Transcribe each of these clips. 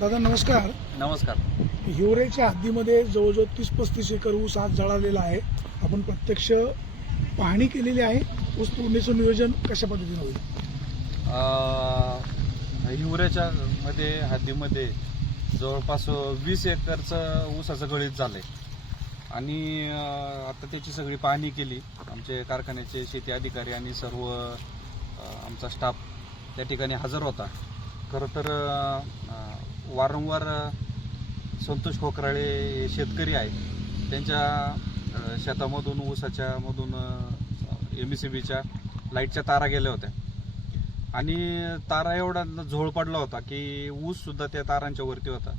दादा नमस्कार. नमस्कार. हिवरेच्या हद्दीमध्ये जवळजवळ तीस पस्तीस एकर ऊस आज जळालेला आहे. आपण प्रत्यक्ष पाहणी केलेली आहे. ऊस तोडणीचं नियोजन कशा पद्धतीने होईल? अं, हिवऱ्याच्या मध्ये हद्दीमध्ये जवळपास वीस एकरचं ऊसाचं गळीत झालंय. आणि अं, आता त्याची सगळी पाहणी केली. आमचे कारखान्याचे शेती अधिकारी आणि सर्व आमचा स्टाफ त्या ठिकाणी हजर होता. खरं तर वारंवार संतोष खोकराळे हे शेतकरी आहेत. त्यांच्या शेतामधून ऊसाच्या मधून एम सी बीच्या लाईटच्या तारा गेल्या होत्या. आणि तारा एवढा झोळ पडला होता की ऊससुद्धा त्या तारांच्या वरती होता.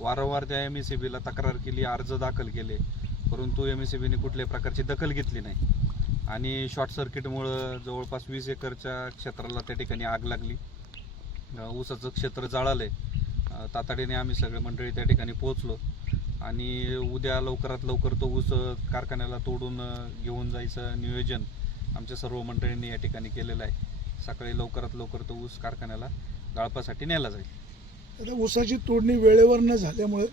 वारंवार त्या एम सी बीला तक्रार केली अर्ज दाखल केले परंतु एम सी बीने कुठल्याही प्रकारची दखल घेतली नाही. आणि शॉर्ट सर्किटमुळं जवळपास वीस एकरच्या क्षेत्राला त्या ठिकाणी आग लागली. ऊसाचं क्षेत्र जाळालं आहे तातडीने आम्ही सगळे मंडळी त्या ठिकाणी पोहोचलो. आणि उद्या लवकरात लवकर तो ऊस कारखान्याला तोडून घेऊन जायचं नियोजन आमच्या सर्व मंडळींनी या ठिकाणी केलेलं आहे. सकाळी लवकरात लवकर तो ऊस कारखान्याला गाळपासाठी नेला जाईल. आता ऊसाची तोडणी वेळेवर न झाल्यामुळे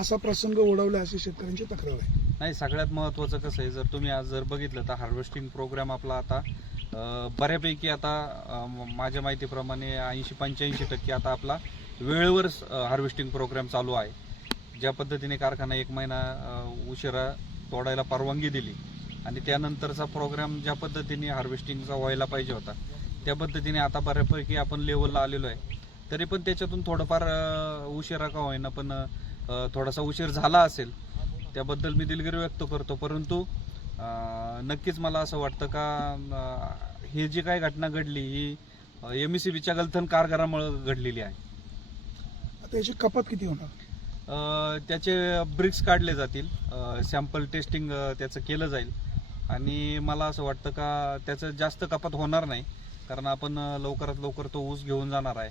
असा प्रसंग ओढवला अशी शेतकऱ्यांची तक्रार आहे. नाही सगळ्यात महत्त्वाचं कसं आहे जर तुम्ही आज जर बघितलं तर हार्वेस्टिंग प्रोग्राम आपला आता बऱ्यापैकी आता माझ्या माहितीप्रमाणे ऐंशी पंच्याऐंशी टक्के आता आपला वेळेवर हार्वेस्टिंग प्रोग्राम चालू आहे. ज्या पद्धतीने कारखाना एक महिना उशिरा तोडायला परवानगी दिली आणि त्यानंतरचा प्रोग्राम ज्या पद्धतीने हार्वेस्टिंगचा व्हायला पाहिजे होता त्या पद्धतीने आता बऱ्यापैकी आपण लेवलला आलेलो आहे. तरी पण त्याच्यातून थोडंफार उशिरा का होईना पण थोडासा उशीर झाला असेल त्याबद्दल मी दिलगिरी व्यक्त करतो. परंतु नक्कीच मला असं वाटतं का हे ही जी काय घटना घडली ही एम सी बीच्या गलथन कारभारामुळे घडलेली आहे. आता याची कपात किती होणार? त्याचे ब्रिक्स काढले जातील. सॅम्पल टेस्टिंग त्याचं केलं जाईल. आणि मला असं वाटतं का त्याचं जास्त कपात होणार नाही. कारण आपण लवकरात लवकर तो ऊस घेऊन जाणार आहे.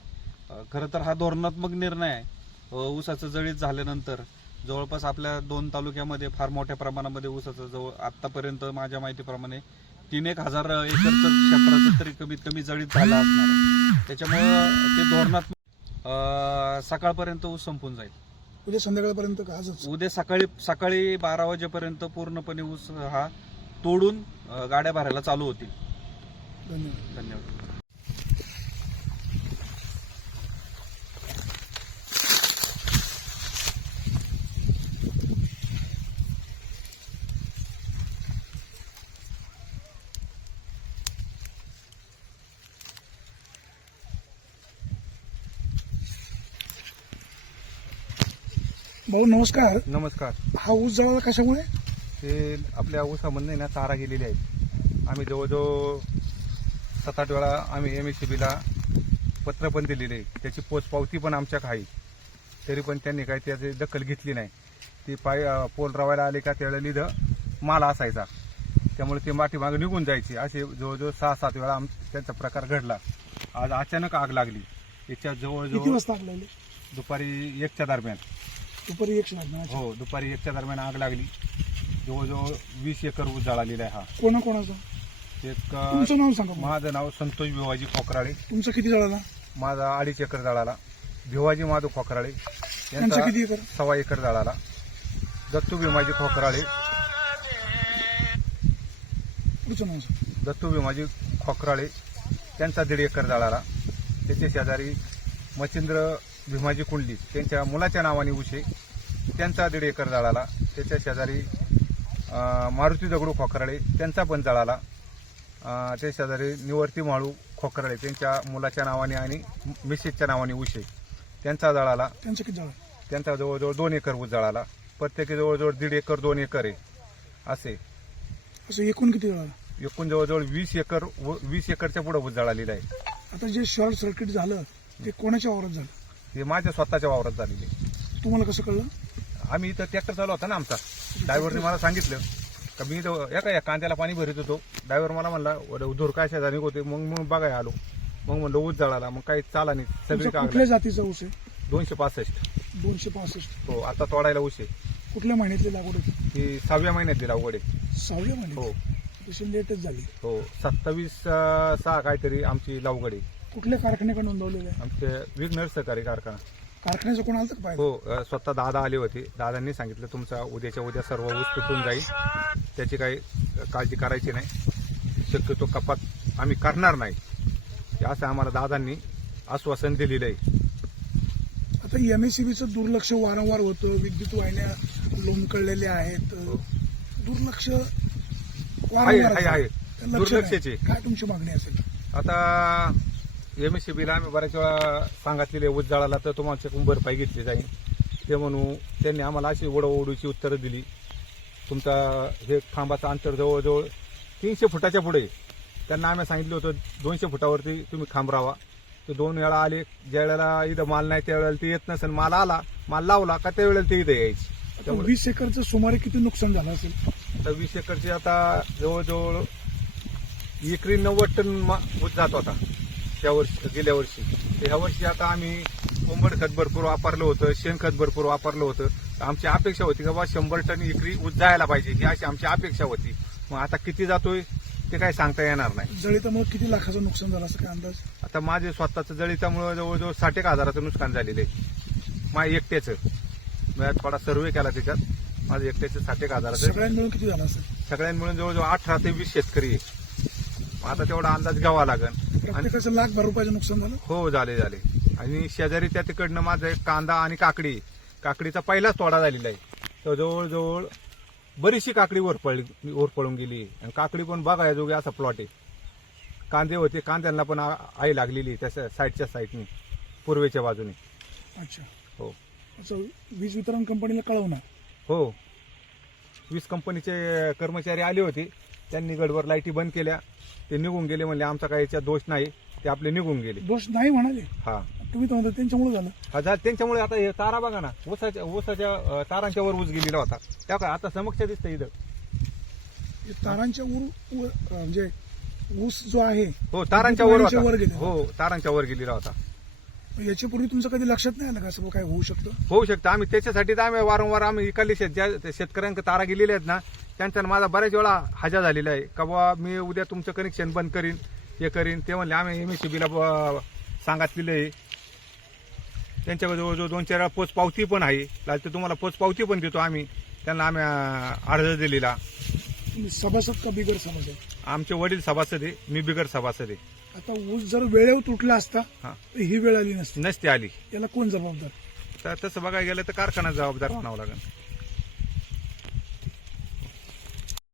खरं तर हा धोरणात्मक निर्णय आहे. ऊसाचं जळीत झाल्यानंतर जवळपास आपल्या दोन तालुक्यामध्ये फार मोठ्या प्रमाणामध्ये ऊसाचं जवळ आत्तापर्यंत माझ्या माहितीप्रमाणे तीन एक हजार एकरचं क्षेत्राचं तरी कमीत कमी जळीत झालं असणार आहे. त्याच्यामुळं ते धोरणात्मक सकाळपर्यंत ऊस संपून जाईल. उद्या संध्याकाळपर्यंत का? आजच. उद्या सकाळी सकाळी बारा वाजेपर्यंत पूर्णपणे ऊस हा तोडून अ, गाड्या भरायला चालू होतील. धन्यवाद. धन्यवाद. भाऊ नमस्कार. नमस्कार. हा ऊस जळाला कशामुळे? ते आपल्या ऊसामधनं ना तारा गेलेली आहेत. आम्ही जवळजवळ सात आठ वेळा आम्ही एम एस बीला पत्र पण दिलेले आहे त्याची पोचपावती पण आमच्याकडे आहे तरी पण त्यांनी काही त्याची दखल घेतली नाही. ती पाय पोल रवायला आले का त्यावेळेला लिहिलं माल असायचा. त्यामुळे ते मागे निघून जायची. असे जवळजवळ सहा सात वेळा आम त्यांचा प्रकार घडला. आज अचानक आग लागली. याच्या जवळजवळ दुपारी एकच्या दरम्यान. दुपारी एकशे वाजता हो दुपारी एकच्या दरम्यान आग लागली. जवळजवळ वीस एकर ऊस जळालेला आहे हा. कोणाकोणाचा एक तुमचं नाव सांगा मला. माझं नाव संतोष भिवाजी खोकराळे. तुमचं किती जळाला माझा अडीच एकर जळाला भिवाजी माधव खोकराळे. यांचा किती एकर? सव्वा एकर जळाला दत्तू भीमाजी खोकराळे. पुढचं नाव सांगा. दत्तू भीमाजी खोकराळे. त्यांचा दीड एकर जळाला त्याचे शेजारी मच्छिंद्र भीमाजी कुंडली. त्यांच्या मुलाच्या नावाने उशे त्यांचा दीड एकर जळाला त्याच्या शेजारी मारुती दगडू खोकराळे त्यांचा पण जळाला. त्या शेजारी निवर्ती माळू खोकराळे त्यांच्या मुलाच्या नावाने आणि मिसेसच्या नावाने उशे त्यांचा जळाला. त्यांचं किती जळालं त्यांचा जवळजवळ दोन एकर ऊस जळाला. प्रत्येकी जवळजवळ दीड एकर दोन एकर आहे. असे. असं एकूण किती जळालं एकूण जवळजवळ वीस एकर व- वीस एकरच्या पुढे ऊस जळालेला आहे. आता जे शॉर्ट सर्किट झालं ते कोणाच्या वावरात झालं? हे माझ्या स्वतःच्या वावरात झालेले तुम्हाला कसं कळलं? आम्ही इथं ट्रॅक्टर चालू होता ना आमचा. ड्रायव्हरने मला सांगितलं का मी इथं एका या कांद्याला पाणी भरत होतो. ड्रायव्हर मला म्हणला धूर काय शेजारी होते. मग मग बघाय आलो. मग म्हणलं ऊस जळाला मग काही चाला नाही सगळी कागद जातीचा ऊस आहे? दोनशे पासष्ट. दोनशे पासष्ट. हो आता तोडायला ऊस आहे. कुठल्या महिन्यातली लागवड होती? ही सहाव्या महिन्यात दिला अवघड आहे. सहाव्या महिन्यात? हो. तशी लेटच झाली. हो सत्तावीस अं, सहा काहीतरी आमची लावगड आहे. कुठल्या कारखान्याकडे नोंदवलेलं आहे? आमचे विघ्नर सहकारी कारखाना कारखान्याचं कोण आलं पाहिजे हो अ, स्वतः दादा आले होते. दादांनी सांगितलं तुमचा उद्याच्या उद्या सर्व ऊस तुटून जाईल. त्याची काही काळजी करायची नाही. शक्यतो कपात आम्ही करणार नाही. हे असं आम्हाला दादांनी आश्वासन दिलेलं आहे. आता एमएससीबीचं दुर्लक्ष वारंवार होतं. विद्युत वाहिन्या लोंबकळलेल्या आहेत. दुर्लक्ष वारंवार आहे. तर लक्ष नाही. दुर्लक्षाचे. काय तुमची मागणी असेल? आता एम सी बीला आम्ही बऱ्याच वेळा सांगितलेले ऊस जळाला तर तुम्हाला भरपाई घेतली जाईल. ते म्हणू त्यांनी आम्हाला अशी ओढवडूची उत्तरं दिली. तुमचा हे खांबाचं अंतर जवळजवळ तीनशे फुटाच्या पुढे. त्यांना आम्ही सांगितलं होतं दोनशे फुटावरती तुम्ही खांब राहा ते दोन वेळा आले ज्या वेळेला इथं माल नाही त्या वेळेला ते येत नसेल माल आला माल लावला का त्या वेळेला ते इथं यायची. त्यामुळे वीस एकरचं सुमारे किती नुकसान झालं असेल? आता वीस एकरची आता जवळजवळ एकरी नव्वद टन ऊस जात होता. त्या वर्षी गेल्या वर्षी. तर ह्या वर्षी आता आम्ही कोंबड खत भरपूर वापरलं होतं शेणखत भरपूर वापरलं होतं. तर आमची अपेक्षा होती की बाबा शंभर टन एकरी ऊस जायला पाहिजे ही अशी आमची अपेक्षा होती. मग आता किती जातोय ते काही सांगता येणार नाही. जळीतामुळे किती लाखाचं नुकसान झालं असं काय अंदाज? आता माझे स्वतःचं जळीतामुळे जवळजवळ साठ एक हजाराचं नुकसान झालेलं आहे. माझ्या एकट्याचं. मी थोडा सर्वे केला त्याच्यात. माझं एकट्याचं साठ एक हजाराचं. सगळ्यांनी मिळून किती झालं असेल सगळ्यांनी मिळून जवळजवळ अठरा ते वीस शेतकरी आहे. आता तेवढा अंदाज घ्यावा लागेल. आणि प्रत्येकाचं लाख भर रुपयाचं नुकसान झालं? हो झाले झाले. आणि शेजारी त्या तिकडनं माझं कांदा आणि काकडी. काकडीचा पहिलाच तोडा झालेला आहे. तर जवळजवळ बरीचशी काकडी वरपळ वरपळून गेली. आणि काकडी पण बघाय जोगे असा प्लॉट आहे. कांदे होते कांद्यांना पण आई लागलेली त्या साईडच्या साईडने पूर्वेच्या बाजूने. अच्छा. हो. वीज वितरण कंपनीला कळवणार? हो. वीज कंपनीचे कर्मचारी आले होते. त्यांनी गडवर लाईटी बंद केल्या. ते निघून गेले म्हणले आमचा काही याच्यात दोष नाही. ते आपले निघून गेले. दोष नाही म्हणाले? हा. तुम्ही तर म्हणता त्यांच्यामुळे झालं. हा, झा- त्यांच्यामुळे आता हे तारा बघा ना ऊसाच्या ऊसाच्या अं, तारांच्या वर ऊस गेलेला होता. त्या का आता समक्ष दिसतं इथं. हे तारांच्या म्हणजे ऊस जो आहे हो तारांच्या वर तारांच्या वर होता गेलेला. हो तारांच्या वर गेलेला होता. याच्यापूर्वी तुमचं कधी लक्षात नाही आलं का असं काय होऊ शकतं? होऊ शकतं. आम्ही त्याच्यासाठी तर आम्ही वारंवार आम्ही इकडले शेत ज्या शेतकऱ्यांक तारा गेलेल्या आहेत ना त्यांचा माझा बऱ्याच वेळा हजा झालेला आहे. का बाबा मी उद्या तुमचं कनेक्शन बंद करीन हे करीन. ते म्हणले आम्ही एम एस सी बीला सांगितलेलं आहे. त्यांच्याकडे जवळजवळ दोन चार वेळा पोच पावती पण आहे. लागतं तुम्हाला पोच पावती पण देतो आम्ही. त्यांना आम्ही अर्ज दिलेला. सभासद का बिगर सभासद आमचे वडील सभासद आहे. मी बिगर सभासद आहे. आता ऊस जर वेळेवर तुटला असता हा. तर ही वेळ आली नसती. नसते आली. याला कोण जबाबदार? तर तसं बघायला गेलं तर कारखाना जबाबदार म्हणावं लागेल.